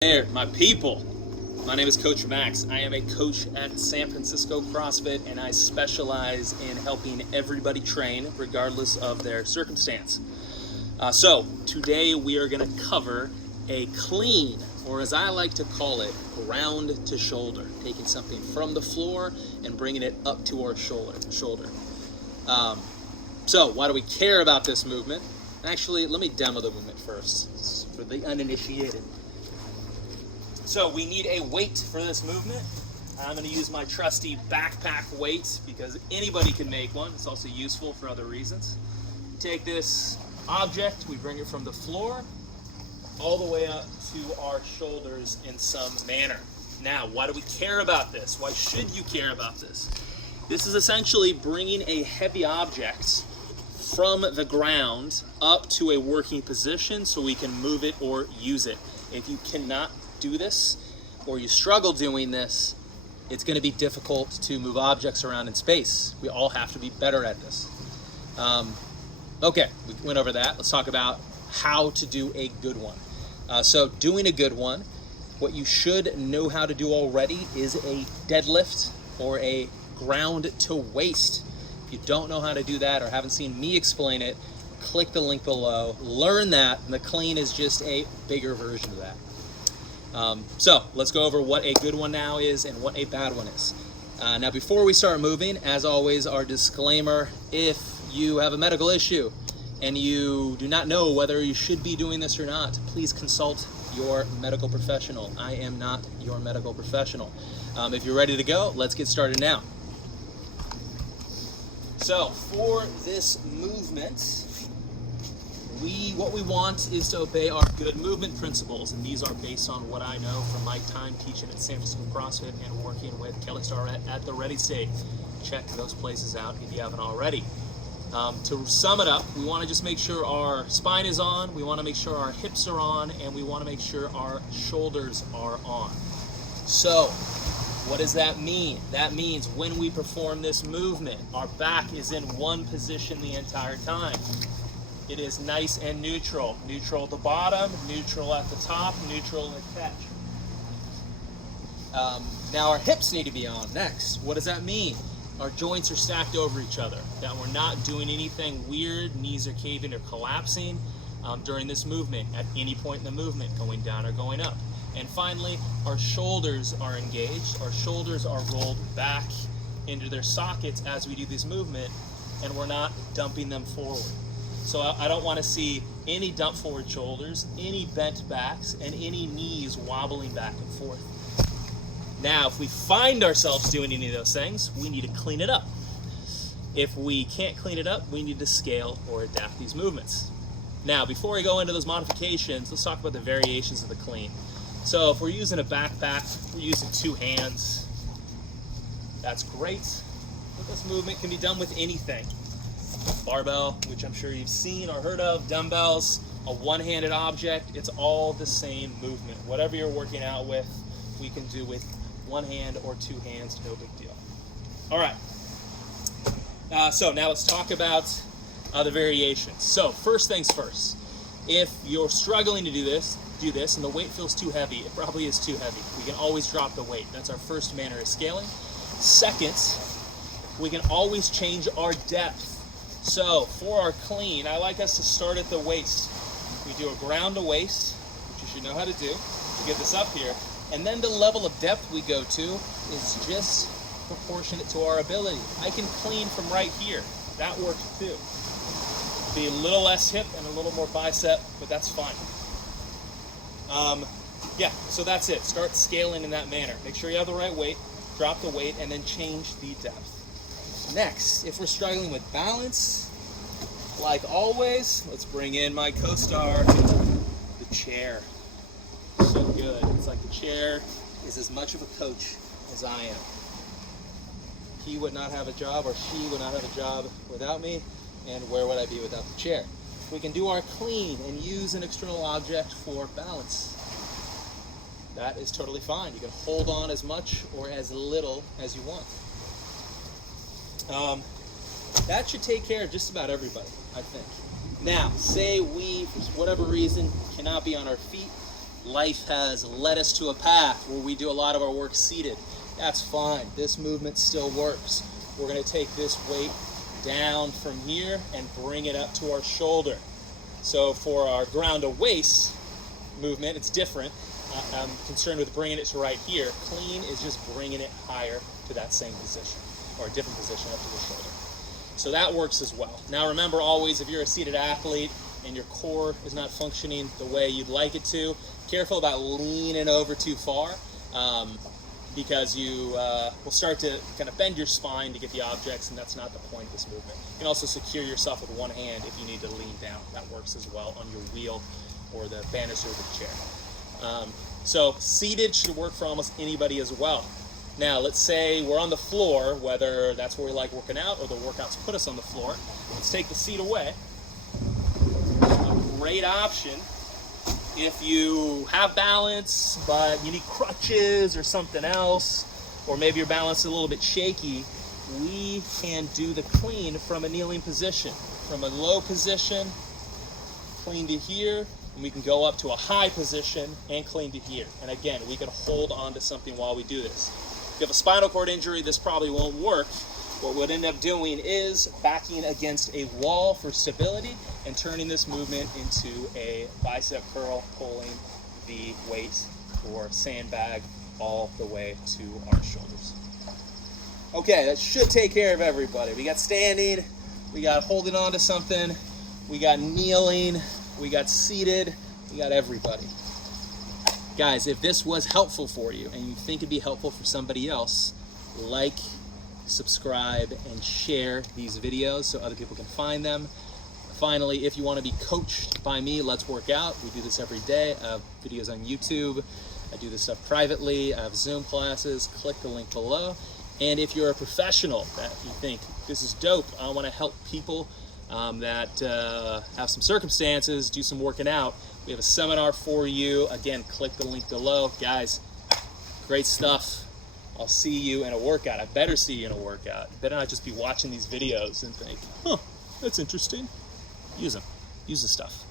There, my people. My name is Coach Max. I am a coach at San Francisco Crossfit, and I specialize in helping everybody train regardless of their circumstance. So today we are going to cover a clean, or as I like to call it, ground to shoulder, taking something from the floor and bringing it up to our shoulder. So why do we care about this movement? Actually, let me demo the movement first for the uninitiated. So we need a weight for this movement. I'm going to use my trusty backpack weight because anybody can make one. It's also useful for other reasons. Take this object, we bring it from the floor all the way up to our shoulders in some manner. Now, why do we care about this? Why should you care about this? This is essentially bringing a heavy object from the ground up to a working position so we can move it or use it. If you cannot do this, or you struggle doing this, it's going to be difficult to move objects around in space. We all have to be better at this. Okay, we went over that. Let's talk about how to do a good one. So doing a good one, what you should know how to do already is a deadlift or a ground to waist. If you don't know how to do that or haven't seen me explain it, click the link below, learn that, and the clean is just a bigger version of that. So let's go over what a good one now is and what a bad one is. Now before we start moving, as always, our disclaimer: if you have a medical issue and you do not know whether you should be doing this or not, please consult your medical professional. I am not your medical professional. If you're ready to go, let's get started now. So for this movement, what we want is to obey our good movement principles, and these are based on what I know from my time teaching at San Francisco CrossFit and working with Kelly Starrett at the Ready State. Check those places out if you haven't already. To sum it up, we want to just make sure our spine is on, we want to make sure our hips are on, and we want to make sure our shoulders are on. So, what does that mean? That means when we perform this movement, our back is in one position the entire time. It is nice and neutral. Neutral at the bottom, neutral at the top, neutral in the catch. Now our hips need to be on next. What does that mean? Our joints are stacked over each other. That we're not doing anything weird, knees are caving or collapsing during this movement at any point in the movement, going down or going up. And finally, our shoulders are engaged. Our shoulders are rolled back into their sockets as we do this movement, and we're not dumping them forward. So I don't want to see any dump forward shoulders, any bent backs, and any knees wobbling back and forth. Now, if we find ourselves doing any of those things, we need to clean it up. If we can't clean it up, we need to scale or adapt these movements. Now, before I go into those modifications, let's talk about the variations of the clean. So if we're using a backpack, we're using two hands. That's great. But this movement can be done with anything. Barbell, which I'm sure you've seen or heard of, dumbbells, a one-handed object, it's all the same movement. Whatever you're working out with, we can do with one hand or two hands, no big deal. All right, so now let's talk about the variations. So first things first, if you're struggling to do this and the weight feels too heavy, it probably is too heavy. We can always drop the weight. That's our first manner of scaling. Second, we can always change our depth. So for our clean, I like us to start at the waist. We do a ground to waist, which you should know how to do to get this up here. And then the level of depth we go to is just proportionate to our ability. I can clean from right here. That works too. Be a little less hip and a little more bicep, but that's fine. Yeah, so that's it. Start scaling in that manner. Make sure you have the right weight, drop the weight, and then change the depth. Next, if we're struggling with balance, like always, let's bring in my co-star, the chair. So good. It's like the chair is as much of a coach as I am. He would not have a job, or she would not have a job without me, and where would I be without the chair? We can do our clean and use an external object for balance. That is totally fine. You can hold on as much or as little as you want. That should take care of just about everybody, I think. Now, say we, for whatever reason, cannot be on our feet. life has led us to a path where we do a lot of our work seated. That's fine. This movement still works. We're going to take this weight down from here and bring it up to our shoulder. So for our ground to waist movement, it's different. I'm concerned with bringing it to right here. Clean is just bringing it higher to that same position, or a different position up to the shoulder. So that works as well. Now remember always, if you're a seated athlete and your core is not functioning the way you'd like it to, careful about leaning over too far, because you will start to kind of bend your spine to get the objects, and that's not the point of this movement. You can also secure yourself with one hand if you need to lean down. That works as well on your wheel or the banister of the chair. So seated should work for almost anybody as well. Now let's say we're on the floor, whether that's where we like working out or the workouts put us on the floor. Let's take the seat away. A great option if you have balance, but you need crutches or something else, or maybe your balance is a little bit shaky, we can do the clean from a kneeling position. From a low position, clean to here, and we can go up to a high position and clean to here. And again, we can hold on to something while we do this. If you have a spinal cord injury, this probably won't work. What we'll end up doing is backing against a wall for stability and turning this movement into a bicep curl, pulling the weight or sandbag all the way to our shoulders. Okay, that should take care of everybody. We got standing, we got holding on to something, we got kneeling, we got seated, we got everybody. Guys, if this was helpful for you and you think it'd be helpful for somebody else, like, subscribe, and share these videos so other people can find them. Finally, if you want to be coached by me, let's work out. We do this every day. I have videos on YouTube. I do this stuff privately. I have Zoom classes. Click the link below. And if you're a professional that you think this is dope, I want to help people that have some circumstances, do some working out, we have a seminar for you. Again, click the link below. Guys, great stuff. I'll see you in a workout. I better see you in a workout. Better not just be watching these videos and think, huh, that's interesting. Use them. Use the stuff.